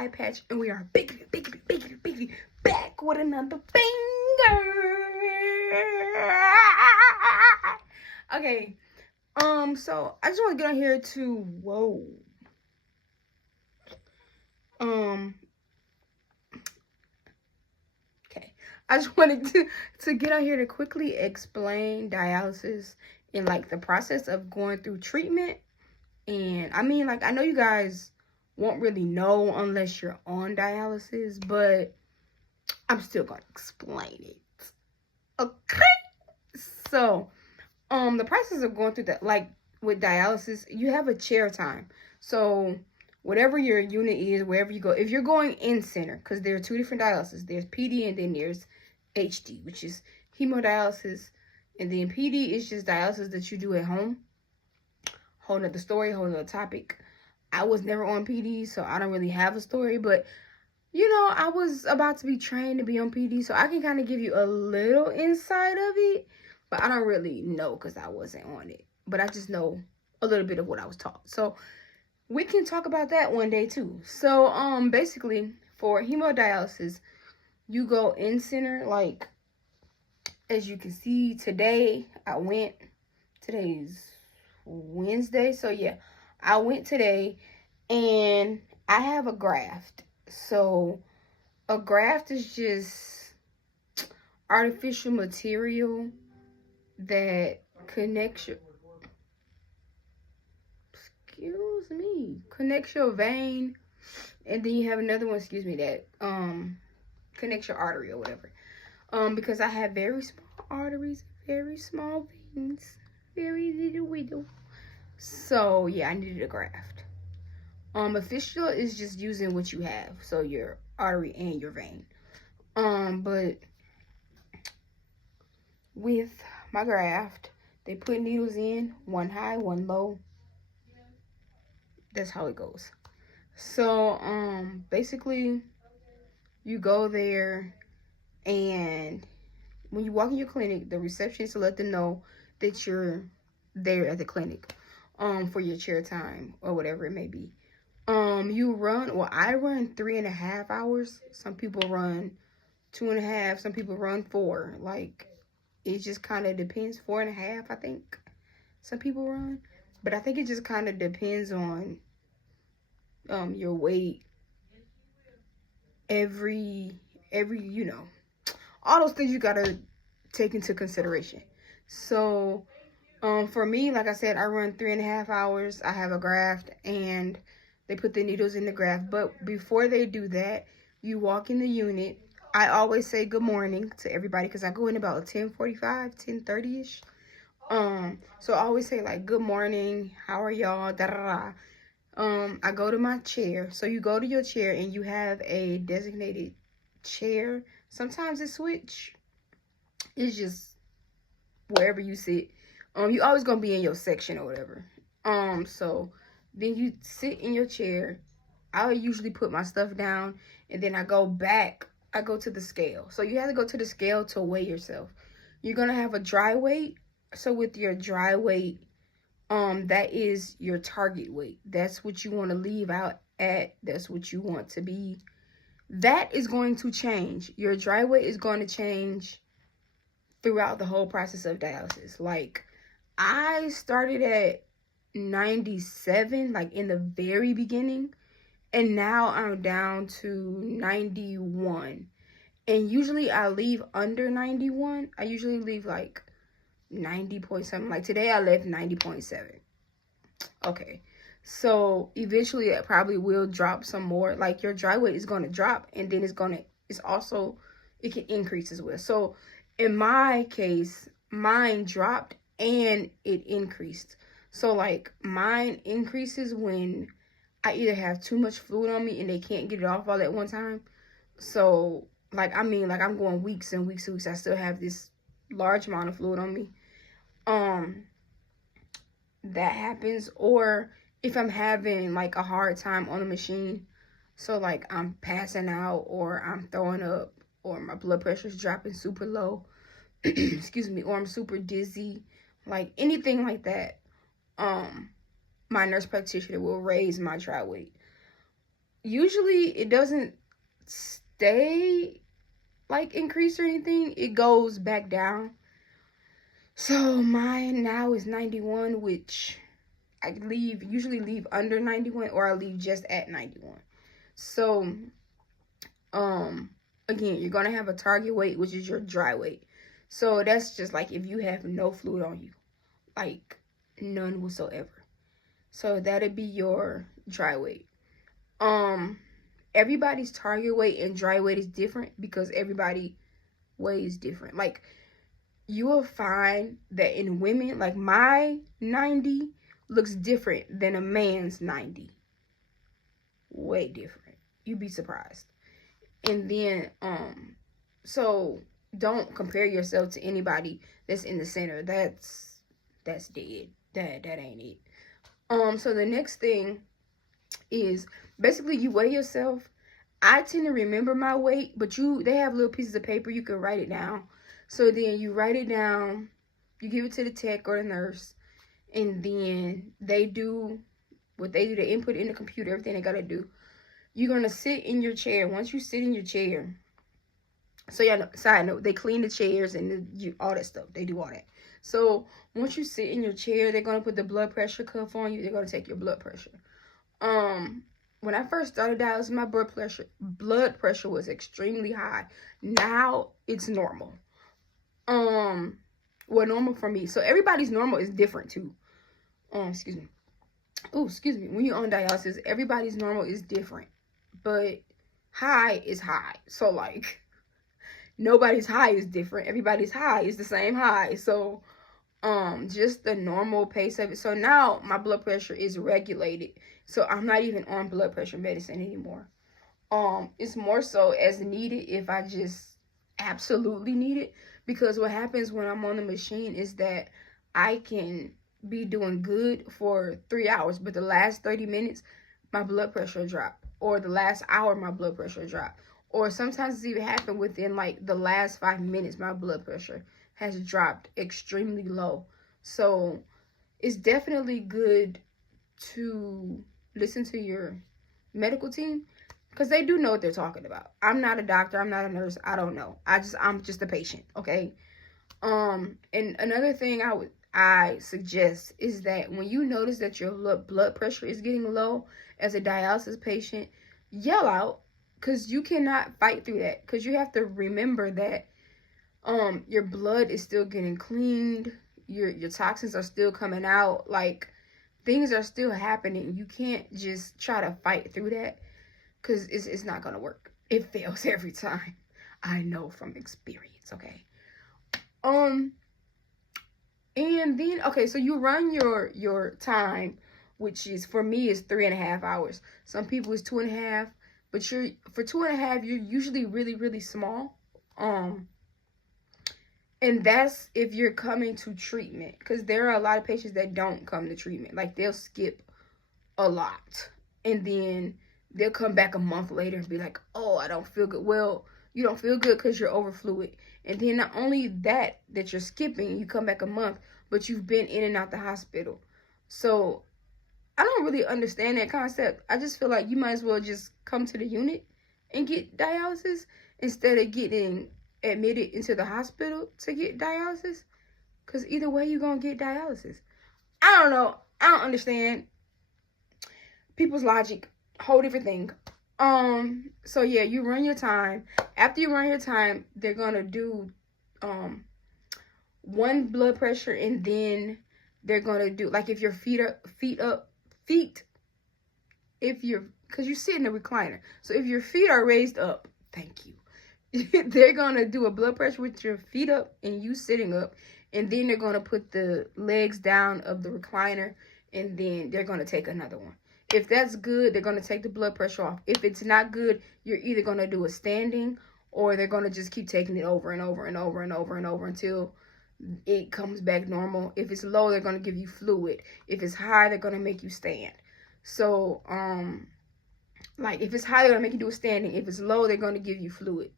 eye patch, and we are big back with another finger. Okay, so I just want to get on here to okay, I just wanted to get on here to quickly explain dialysis and like the process of going through treatment. And I mean, like, I know you guys won't really know unless you're on dialysis, but I'm still gonna explain it. Okay. So, the process of going through that, like with dialysis, you have a chair time. So, whatever your unit is, wherever you go, if you're going in center, because there are two different dialysis, there's PD and then there's HD, which is hemodialysis, and then PD is just dialysis that you do at home. Whole nother story, whole nother topic. I was never on PD, so I don't really have a story, but you know, I was about to be trained to be on PD, so I can kind of give you a little insight of it, but I don't really know because I wasn't on it. But I just know a little bit of what I was taught. So we can talk about that one day too. So basically for hemodialysis, you go in center. Like, as you can see today, today's Wednesday, so yeah, I went today and I have a graft. So a graft is just artificial material that connects your vein, and then you have another one, that connects your artery or whatever. Because I have very small arteries, very small veins, very little. So yeah, I needed a graft. A fistula is just using what you have, so your artery and your vein. But with my graft, they put needles in, one high, one low. That's how it goes. So basically, you go there, and when you walk in your clinic, the receptionist will let them know that you're there at the clinic for your chair time or whatever it may be. You run, well, I run 3.5 hours. Some people run 2.5. Some people run 4. Like, it just kind of depends. 4.5, I think some people run, but I think it just kind of depends on your weight, every all those things you gotta take into consideration. So for me, like I said, I run 3.5 hours. I have a graft, and they put the needles in the graft. But before they do that, you walk in the unit. I always say good morning to everybody because I go in about 10:45, 10:30ish. So I always say like good morning, how are y'all? Da da da. I go to my chair. So you go to your chair and you have a designated chair. Sometimes it's switch. It's just wherever you sit. You always gonna be in your section or whatever. So then you sit in your chair. I usually put my stuff down, and then I go back. I go to the scale. So you have to go to the scale to weigh yourself. You're gonna have a dry weight. So with your dry weight, that is your target weight. That's what you want to leave out at. That's what you want to be. That is going to change. Your dry weight is going to change throughout the whole process of dialysis. Like, I started at 97, like in the very beginning, and now I'm down to 91. And usually I leave under 91. I usually leave like 90 point something. Like today I left 90.7. Okay, so eventually it probably will drop some more. Like, your dry weight is going to drop, and then it can increase as well. So in my case, mine dropped and it increased. So like, mine increases when I either have too much fluid on me and they can't get it off all at one time. So like, I mean, like, I'm going weeks and weeks and weeks. I still have this large amount of fluid on me. That happens. Or if I'm having like a hard time on the machine, so like I'm passing out or I'm throwing up or my blood pressure is dropping super low, excuse me, or I'm super dizzy, like anything like that, my nurse practitioner will raise my dry weight. usually it doesn't stay like increased or anything. It goes back down. So mine now is 91, which I usually leave under 91, or I leave just at 91. So again, you're gonna have a target weight, which is your dry weight. So that's just like if you have no fluid on you, like none whatsoever. So that'd be your dry weight. Everybody's target weight and dry weight is different because everybody weighs different. Like, you will find that in women, like my 90 looks different than a man's 90. Way different. You'd be surprised. And then so don't compare yourself to anybody that's in the center. That's dead. That ain't it. So the next thing is basically you weigh yourself. I tend to remember my weight, but they have little pieces of paper you can write it down. So then you write it down, you give it to the tech or the nurse, and then they do what they do. They input in the computer everything they gotta do. You're gonna sit in your chair. Once you sit in your chair, so yeah, side note, they clean the chairs and all that stuff. They do all that. So once you sit in your chair, they're gonna put the blood pressure cuff on you. They're gonna take your blood pressure. When I first started dialysis, my blood pressure was extremely high. Now it's normal. Well, normal for me. So everybody's normal is different too. Excuse me. Oh, excuse me. When you're on dialysis, everybody's normal is different, but high is high. So like, nobody's high is different. Everybody's high is the same high. So, just the normal pace of it. So now my blood pressure is regulated. So I'm not even on blood pressure medicine anymore. It's more so as needed if I just absolutely need it. Because what happens when I'm on the machine is that I can be doing good for 3 hours, but the last 30 minutes, my blood pressure drop. Or the last hour, my blood pressure drop. Or sometimes it's even happened within like the last 5 minutes, my blood pressure has dropped extremely low. So it's definitely good to listen to your medical team because they do know what they're talking about. I'm not a doctor. I'm not a nurse. I don't know. I'm just a patient. Okay. And another thing I suggest is that when you notice that your blood pressure is getting low as a dialysis patient, yell out, because you cannot fight through that. Because you have to remember that your blood is still getting cleaned, your toxins are still coming out, like things are still happening. You can't just try to fight through that because it's not gonna work. It fails every time. I know from experience. Okay. And then okay, so you run your time, which is for me is 3.5 hours. Some people is 2.5, but for 2.5 you're usually really small. And that's if you're coming to treatment, because there are a lot of patients that don't come to treatment. Like, they'll skip a lot, and then they'll come back a month later and be like, oh, I don't feel good. Well, you don't feel good because you're over fluid. And then not only that you're skipping, you come back a month, but you've been in and out the hospital. So I don't really understand that concept. I just feel like you might as well just come to the unit and get dialysis instead of getting admitted into the hospital to get dialysis, because either way you're gonna get dialysis. I don't know. I don't understand people's logic. Whole different thing. So yeah, you run your time. After you run your time, they're gonna do one blood pressure, and then they're gonna do, like, if your feet if you're, because you sit in a recliner, so if your feet are raised up, thank you, they're gonna do a blood pressure with your feet up and you sitting up, and then they're gonna put the legs down of the recliner, and then they're gonna take another one. If that's good, they're gonna take the blood pressure off. If it's not good, you're either gonna do a standing, or they're gonna just keep taking it over and over and over and over and over until it comes back normal. If it's low, they're gonna give you fluid. If it's high, they're gonna make you stand. So like, if it's high, they're gonna make you do a standing. If it's low, they're gonna give you fluid.